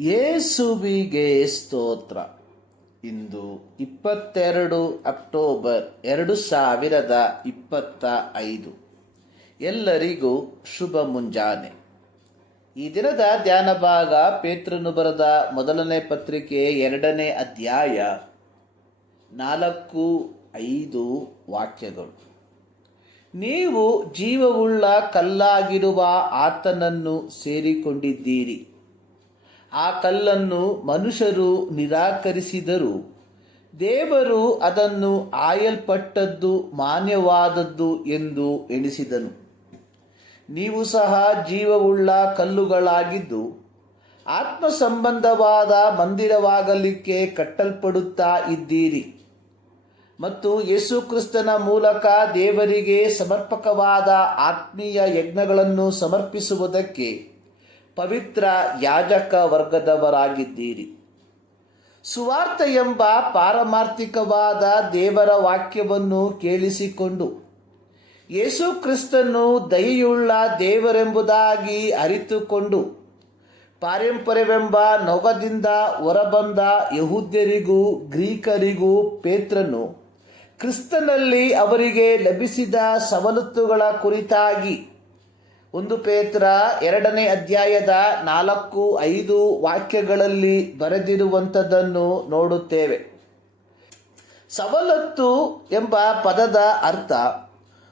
ಯೇಸುವಿಗೆ ಸ್ತೋತ್ರ. ಇಂದು ಇಪ್ಪತ್ತೆರಡು ಅಕ್ಟೋಬರ್ ಎರಡು ಸಾವಿರದ ಇಪ್ಪತ್ತ ಐದು. ಎಲ್ಲರಿಗೂ ಶುಭ ಮುಂಜಾನೆ. ಈ ದಿನದ ಧ್ಯಾನ ಭಾಗ ಪೇತ್ರನು ಬರೆದ ಮೊದಲನೇ ಪತ್ರಿಕೆ ಎರಡನೇ ಅಧ್ಯಾಯ ನಾಲ್ಕು ಐದು ವಾಕ್ಯಗಳು. ನೀವು ಜೀವವುಳ್ಳ ಕಲ್ಲಾಗಿರುವ ಆತನನ್ನು ಸೇರಿಕೊಂಡಿದ್ದೀರಿ. ಆ ಕಲ್ಲನ್ನು ಮನುಷ್ಯರು ನಿರಾಕರಿಸಿದರು. ದೇವರು ಅದನ್ನು ಆಯಲ್ಪಟ್ಟದ್ದು ಮಾನ್ಯವಾದದ್ದು ಎಂದು ಎಣಿಸಿದನು. ನೀವು ಸಹ ಜೀವವುಳ್ಳ ಕಲ್ಲುಗಳಾಗಿದ್ದು ಆತ್ಮ ಸಂಬಂಧವಾದ ಮಂದಿರವಾಗಲಿಕ್ಕೆ ಕಟ್ಟಲ್ಪಡುತ್ತಾ ಇದ್ದೀರಿ. ಮತ್ತು ಯೇಸು ಕ್ರಿಸ್ತನ ಮೂಲಕ ದೇವರಿಗೆ ಸಮರ್ಪಕವಾದ ಆತ್ಮೀಯ ಯಜ್ಞಗಳನ್ನು ಸಮರ್ಪಿಸುವುದಕ್ಕೆ ಪವಿತ್ರ ಯಾಜಕ ವರ್ಗದವರಾಗಿದ್ದೀರಿ. ಸುವಾರ್ಥ ಎಂಬ ಪಾರಮಾರ್ಥಿಕವಾದ ದೇವರ ವಾಕ್ಯವನ್ನು ಕೇಳಿಸಿಕೊಂಡು, ಯೇಸು ಕ್ರಿಸ್ತನು ದಯೆಯುಳ್ಳ ದೇವರೆಂಬುದಾಗಿ ಅರಿತುಕೊಂಡು, ಪಾರಂಪರ್ಯವೆಂಬ ನೊಗದಿಂದ ಹೊರಬಂದ ಯಹೂದ್ಯರಿಗೂ ಗ್ರೀಕರಿಗೂ ಪೇತ್ರನು ಕ್ರಿಸ್ತನಲ್ಲಿ ಅವರಿಗೆ ಲಭಿಸಿದ ಸವಲತ್ತುಗಳ ಕುರಿತಾಗಿ ಒಂದು ಪೇತ್ರ ಎರಡನೇ ಅಧ್ಯಾಯದ ನಾಲ್ಕು, ಐದು ವಾಕ್ಯಗಳಲ್ಲಿ ಬರೆದಿರುವಂಥದ್ದನ್ನು ನೋಡುತ್ತೇವೆ. ಸವಲತ್ತು ಎಂಬ ಪದದ ಅರ್ಥ,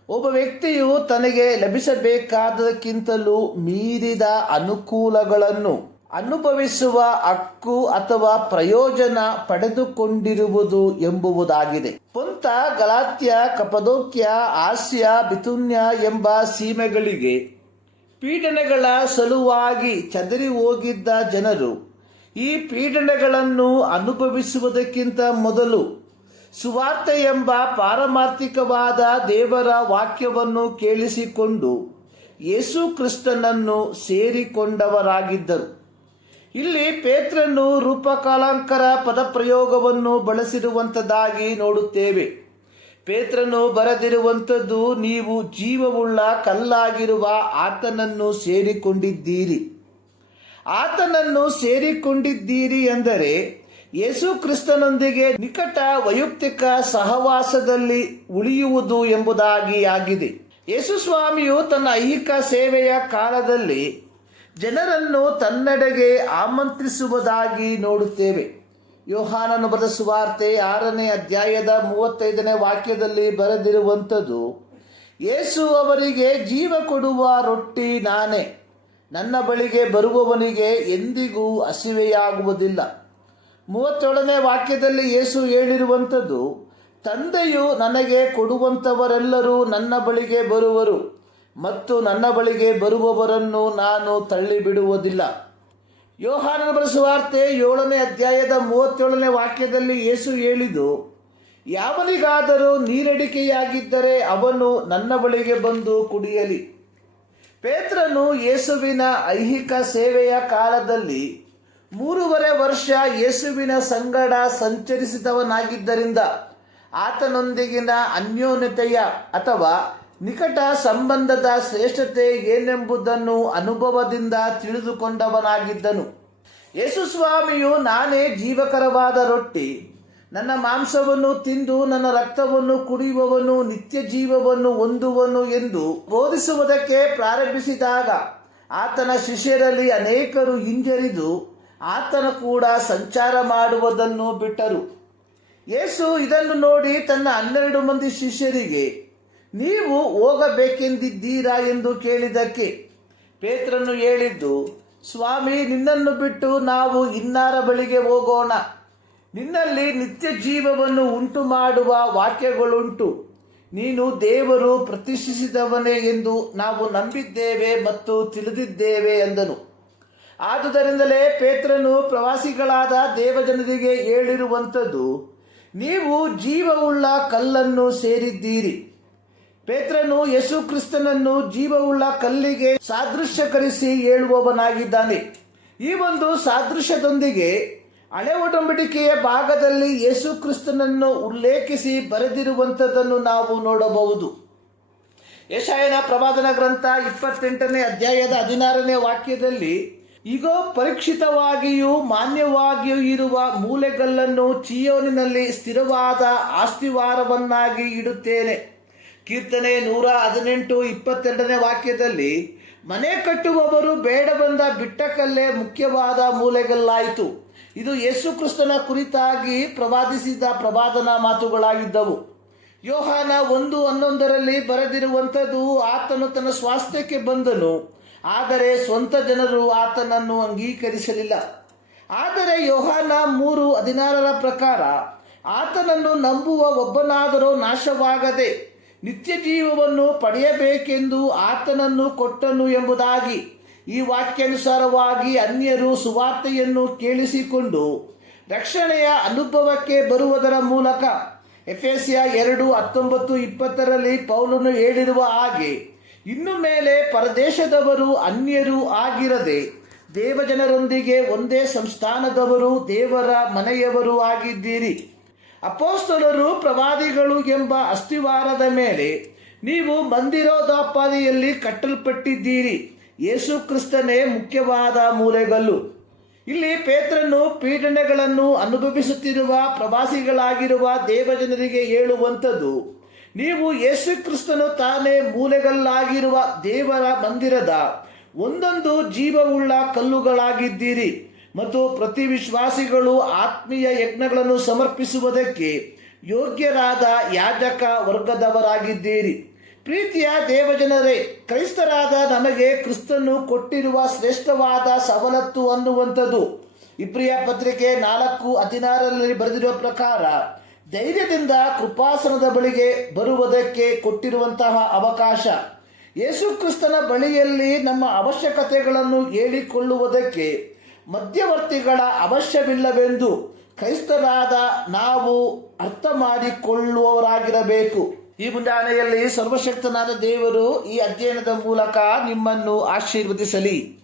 ಒಬ್ಬ ವ್ಯಕ್ತಿಯು ತನಗೆ ಲಭಿಸಬೇಕಾದಕ್ಕಿಂತಲೂ ಮೀರಿದ ಅನುಕೂಲಗಳನ್ನು ಅನುಭವಿಸುವ ಹಕ್ಕು ಅಥವಾ ಪ್ರಯೋಜನ ಪಡೆದುಕೊಂಡಿರುವುದು ಎಂಬುವುದಾಗಿದೆ ಪೊಂತ, ಗಲಾತ್ಯ, ಕಪದೋಕ್ಯ, ಆಸ್ಯ, ಬಿತುನ್ಯ ಎಂಬ ಸೀಮೆಗಳಿಗೆ ಪೀಡನೆಗಳ ಸಲುವಾಗಿ ಚದರಿ ಹೋಗಿದ್ದ ಜನರು ಈ ಪೀಡನೆಗಳನ್ನು ಅನುಭವಿಸುವುದಕ್ಕಿಂತ ಮೊದಲು ಸುವಾರ್ತೆ ಎಂಬ ಪಾರಮಾರ್ಥಿಕವಾದ ದೇವರ ವಾಕ್ಯವನ್ನು ಕೇಳಿಸಿಕೊಂಡು ಯೇಸು ಕ್ರಿಸ್ತನನ್ನು ಸೇರಿಕೊಂಡವರಾಗಿದ್ದರು. ಇಲ್ಲಿ ಪೇತ್ರನು ರೂಪಕಾಲಾಂಕರ ಪದಪ್ರಯೋಗವನ್ನು ಬಳಸಿರುವಂಥದ್ದಾಗಿ ನೋಡುತ್ತೇವೆ. ಪೇತ್ರನು ಬರೆದಿರುವಂಥದ್ದು ನೀವು ಜೀವವುಳ್ಳ ಕಲ್ಲಾಗಿರುವ ಆತನನ್ನು ಸೇರಿಕೊಂಡಿದ್ದೀರಿ. ಆತನನ್ನು ಸೇರಿಕೊಂಡಿದ್ದೀರಿ ಎಂದರೆ ಯೇಸು ಕ್ರಿಸ್ತನೊಂದಿಗೆ ನಿಕಟ ವೈಯಕ್ತಿಕ ಸಹವಾಸದಲ್ಲಿ ಉಳಿಯುವುದು ಎಂಬುದಾಗಿ ಆಗಿದೆ. ಯೇಸು ಸ್ವಾಮಿಯು ತನ್ನ ಐಹಿಕ ಸೇವೆಯ ಕಾಲದಲ್ಲಿ ಜನರನ್ನು ತನ್ನೆಡೆಗೆ ಆಮಂತ್ರಿಸುವುದಾಗಿ ನೋಡುತ್ತೇವೆ. ಯೋಹಾನನು ಬರೆದ ಸುವಾರ್ತೆ ಆರನೇ ಅಧ್ಯಾಯದ ಮೂವತ್ತೈದನೇ ವಾಕ್ಯದಲ್ಲಿ ಬರೆದಿರುವಂಥದ್ದು, ಯೇಸು ಅವರಿಗೆ ಜೀವ ಕೊಡುವ ರೊಟ್ಟಿ ನಾನೇ. ನನ್ನ ಬಳಿಗೆ ಬರುವವನಿಗೆ ಎಂದಿಗೂ ಹಸಿವೆಯಾಗುವುದಿಲ್ಲ. ಮೂವತ್ತೇಳನೇ ವಾಕ್ಯದಲ್ಲಿ ಯೇಸು ಹೇಳಿರುವಂಥದ್ದು, ತಂದೆಯು ನನಗೆ ಕೊಡುವಂಥವರೆಲ್ಲರೂ ನನ್ನ ಬಳಿಗೆ ಬರುವರು ಮತ್ತು ನನ್ನ ಬಳಿಗೆ ಬರುವವರನ್ನು ನಾನು ತಳ್ಳಿಬಿಡುವುದಿಲ್ಲ. ಯೋಹಾನನ ಬರೆಸುವಾರ್ತೆ ಏಳನೇ ಅಧ್ಯಾಯದ ಮೂವತ್ತೇಳನೇ ವಾಕ್ಯದಲ್ಲಿ ಯೇಸು ಹೇಳಿದು ಯಾವನಿಗಾದರೂ ನೀರಡಿಕೆಯಾಗಿದ್ದರೆ ಅವನು ನನ್ನ ಬಳಿಗೆ ಬಂದು ಕುಡಿಯಲಿ. ಪೇತ್ರನು ಯೇಸುವಿನ ಐಹಿಕ ಸೇವೆಯ ಕಾಲದಲ್ಲಿ ಮೂರುವರೆ ವರ್ಷ ಯೇಸುವಿನ ಸಂಗಡ ಸಂಚರಿಸಿದವನಾಗಿದ್ದರಿಂದ, ಆತನೊಂದಿಗಿನ ಅನ್ಯೋನ್ಯತೆಯ ಅಥವಾ ನಿಕಟ ಸಂಬಂಧದ ಶ್ರೇಷ್ಠತೆ ಏನೆಂಬುದನ್ನು ಅನುಭವದಿಂದ ತಿಳಿದುಕೊಂಡವನಾಗಿದ್ದನು. ಯೇಸು ಸ್ವಾಮಿಯು, ನಾನೇ ಜೀವಕರವಾದ ರೊಟ್ಟಿ. ನನ್ನ ಮಾಂಸವನ್ನು ತಿಂದು ನನ್ನ ರಕ್ತವನ್ನು ಕುಡಿಯುವವನು, ನಿತ್ಯ ಜೀವವನ್ನು ಹೊಂದುವನು ಎಂದು ಬೋಧಿಸುವುದಕ್ಕೆ ಪ್ರಾರಂಭಿಸಿದಾಗ ಆತನ ಶಿಷ್ಯರಲ್ಲಿ ಅನೇಕರು ಹಿಂಜರಿದು ಆತನ ಕೂಡ ಸಂಚಾರ ಮಾಡುವುದನ್ನು ಬಿಟ್ಟರು. ಯೇಸು ಇದನ್ನು ನೋಡಿ ತನ್ನ ಹನ್ನೆರಡು ಮಂದಿ ಶಿಷ್ಯರಿಗೆ ನೀವು ಹೋಗಬೇಕೆಂದಿದ್ದೀರಾ ಎಂದು ಕೇಳಿದಕ್ಕೆ ಪೇತ್ರನು ಹೇಳಿದ್ದು, ಸ್ವಾಮಿ, ನಿನ್ನನ್ನು ಬಿಟ್ಟು ನಾವು ಇನ್ನಾರ ಬಳಿಗೆ ಹೋಗೋಣ. ನಿನ್ನಲ್ಲಿ ನಿತ್ಯ ಜೀವವನ್ನು ಉಂಟು ಮಾಡುವ ವಾಕ್ಯಗಳುಂಟು. ನೀನು ದೇವರು ಪ್ರತಿಷ್ಠಿಸಿದವನೇ ಎಂದು ನಾವು ನಂಬಿದ್ದೇವೆ ಮತ್ತು ತಿಳಿದಿದ್ದೇವೆ ಎಂದನು ಆದುದರಿಂದಲೇ ಪೇತ್ರನು ಪ್ರವಾಸಿಗಳಾದ ದೇವಜನರಿಗೆ ಹೇಳಿರುವಂಥದ್ದು, ನೀವು ಜೀವವುಳ್ಳ ಕಲ್ಲನ್ನು ಸೇರಿದ್ದೀರಿ. ಪೇತ್ರನು ಯೇಸು ಕ್ರಿಸ್ತನನ್ನು ಜೀವವುಳ್ಳ ಕಲ್ಲಿಗೆ ಸಾದೃಶ್ಯಕರಿಸಿ ಹೇಳುವವನಾಗಿದ್ದಾನೆ ಈ ಒಂದು ಸಾದೃಶ್ಯದೊಂದಿಗೆ ಹಳೆ ಒಡಂಬಡಿಕೆಯ ಭಾಗದಲ್ಲಿ ಯೇಸು ಕ್ರಿಸ್ತನನ್ನು ಉಲ್ಲೇಖಿಸಿ ಬರೆದಿರುವಂಥದ್ದನ್ನು ನಾವು ನೋಡಬಹುದು. ಯಶಾಯನ ಪ್ರವಾದನ ಗ್ರಂಥ ಇಪ್ಪತ್ತೆಂಟನೇ ಅಧ್ಯಾಯದ ಹದಿನಾರನೇ ವಾಕ್ಯದಲ್ಲಿ ಈಗೋ ಪರೀಕ್ಷಿತವಾಗಿಯೂ ಮಾನ್ಯವಾಗಿಯೂ ಇರುವ ಮೂಲೆಗಲ್ಲನ್ನು ಚಿಯೋನಿನಲ್ಲಿ ಸ್ಥಿರವಾದ ಆಸ್ತಿವಾರವನ್ನಾಗಿ ಇಡುತ್ತೇನೆ. ಕೀರ್ತನೆ ನೂರ ಹದಿನೆಂಟು ಇಪ್ಪತ್ತೆರಡನೇ ವಾಕ್ಯದಲ್ಲಿ, ಮನೆ ಕಟ್ಟುವವರು ಬೇಡ ಬಂದ ಬಿಟ್ಟಕಲ್ಲೇ ಮುಖ್ಯವಾದ ಮೂಲೆಗಲ್ಲಾಯಿತು. ಇದು ಯೇಸು ಕ್ರಿಸ್ತನ ಕುರಿತಾಗಿ ಪ್ರವಾದಿಸಿದ ಪ್ರವಾದನಾ ಮಾತುಗಳಾಗಿದ್ದವು. ಯೋಹಾನ ಒಂದು ಹನ್ನೊಂದರಲ್ಲಿ ಬರೆದಿರುವಂಥದ್ದು, ಆತನು ತನ್ನ ಸ್ವಾಸ್ಥ್ಯಕ್ಕೆ ಬಂದನು, ಆದರೆ ಸ್ವಂತ ಜನರು ಆತನನ್ನು ಅಂಗೀಕರಿಸಲಿಲ್ಲ. ಆದರೆ ಯೋಹಾನ ಮೂರು ಹದಿನಾರರ ಪ್ರಕಾರ, ಆತನನ್ನು ನಂಬುವ ಒಬ್ಬನಾದರೂ ನಾಶವಾಗದೆ ನಿತ್ಯ ಜೀವವನ್ನು ಪಡೆಯಬೇಕೆಂದು ಆತನನ್ನು ಕೊಟ್ಟನು ಎಂಬುದಾಗಿ ಈ ವಾಕ್ಯಾನುಸಾರವಾಗಿ ಅನ್ಯರು ಸುವಾರ್ತೆಯನ್ನು ಕೇಳಿಸಿಕೊಂಡು ರಕ್ಷಣೆಯ ಅನುಭವಕ್ಕೆ ಬರುವುದರ ಮೂಲಕ ಎಫೆಸಿಯ ಎರಡು ಹತ್ತೊಂಬತ್ತು ಇಪ್ಪತ್ತರಲ್ಲಿ ಪೌಲನು ಹೇಳಿರುವ ಹಾಗೆ ಇನ್ನು ಮೇಲೆ ಪರದೇಶದವರು ಅನ್ಯರು ಆಗಿರದೆ ದೇವಜನರೊಂದಿಗೆ ಒಂದೇ ಸಂಸ್ಥಾನದವರು ದೇವರ ಮನೆಯವರು ಆಗಿದ್ದೀರಿ. ಅಪೋಸ್ತಲರು ಪ್ರವಾದಿಗಳು ಎಂಬ ಅಸ್ಥಿವಾರದ ಮೇಲೆ ನೀವು ಮಂದಿರೋದಾಪಾದಿಯಲ್ಲಿ ಕಟ್ಟಲ್ಪಟ್ಟಿದ್ದೀರಿ. ಯೇಸು ಕ್ರಿಸ್ತನೇ ಮುಖ್ಯವಾದ ಮೂಲೆಗಲ್ಲು. ಇಲ್ಲಿ ಪೇತ್ರನು ಪೀಡನೆಗಳನ್ನು ಅನುಭವಿಸುತ್ತಿರುವ ಪ್ರವಾಸಿಗಳಾಗಿರುವ ದೇವಜನರಿಗೆ ಹೇಳುವಂಥದ್ದು, ನೀವು ಯೇಸು ಕ್ರಿಸ್ತನು ತಾನೇ ಮೂಲೆಗಲ್ಲಾಗಿರುವ ದೇವರ ಮಂದಿರದ ಒಂದೊಂದು ಜೀವವುಳ್ಳ ಕಲ್ಲುಗಳಾಗಿದ್ದೀರಿ. ಮತ್ತು ಪ್ರತಿ ವಿಶ್ವಾಸಿಗಳು ಆತ್ಮೀಯ ಯಜ್ಞಗಳನ್ನು ಸಮರ್ಪಿಸುವುದಕ್ಕೆ ಯೋಗ್ಯರಾದ ಯಾಜಕ ವರ್ಗದವರಾಗಿದ್ದೀರಿ. ಪ್ರೀತಿಯ ದೇವಜನರೇ, ಕ್ರೈಸ್ತರಾದ ನಮಗೆ ಕ್ರಿಸ್ತನು ಕೊಟ್ಟಿರುವ ಶ್ರೇಷ್ಠವಾದ ಸವಲತ್ತು ಅನ್ನುವಂಥದ್ದು. ಇಬ್ರಿಯ ಪತ್ರಿಕೆ ನಾಲ್ಕು ಹದಿನಾರರಲ್ಲಿ ಬರೆದಿರುವ ಪ್ರಕಾರ, ಧೈರ್ಯದಿಂದ ಕೃಪಾಸನದ ಬಳಿಗೆ ಬರುವುದಕ್ಕೆ ಕೊಟ್ಟಿರುವಂತಹ ಅವಕಾಶ. ಯೇಸುಕ್ರಿಸ್ತನ ಬಳಿಯಲ್ಲಿ ನಮ್ಮ ಅವಶ್ಯಕತೆಗಳನ್ನು ಹೇಳಿಕೊಳ್ಳುವುದಕ್ಕೆ ಮಧ್ಯವರ್ತಿಗಳ ಅವಶ್ಯವಿಲ್ಲವೆಂದು ಕ್ರೈಸ್ತರಾದ ನಾವು ಅರ್ಥ ಮಾಡಿಕೊಳ್ಳುವವರಾಗಿರಬೇಕು ಈ ಮುಂಜಾನೆಯಲ್ಲಿ ಸರ್ವಶಕ್ತನಾದ ದೇವರು ಈ ಅಧ್ಯಯನದ ಮೂಲಕ ನಿಮ್ಮನ್ನು ಆಶೀರ್ವದಿಸಲಿ.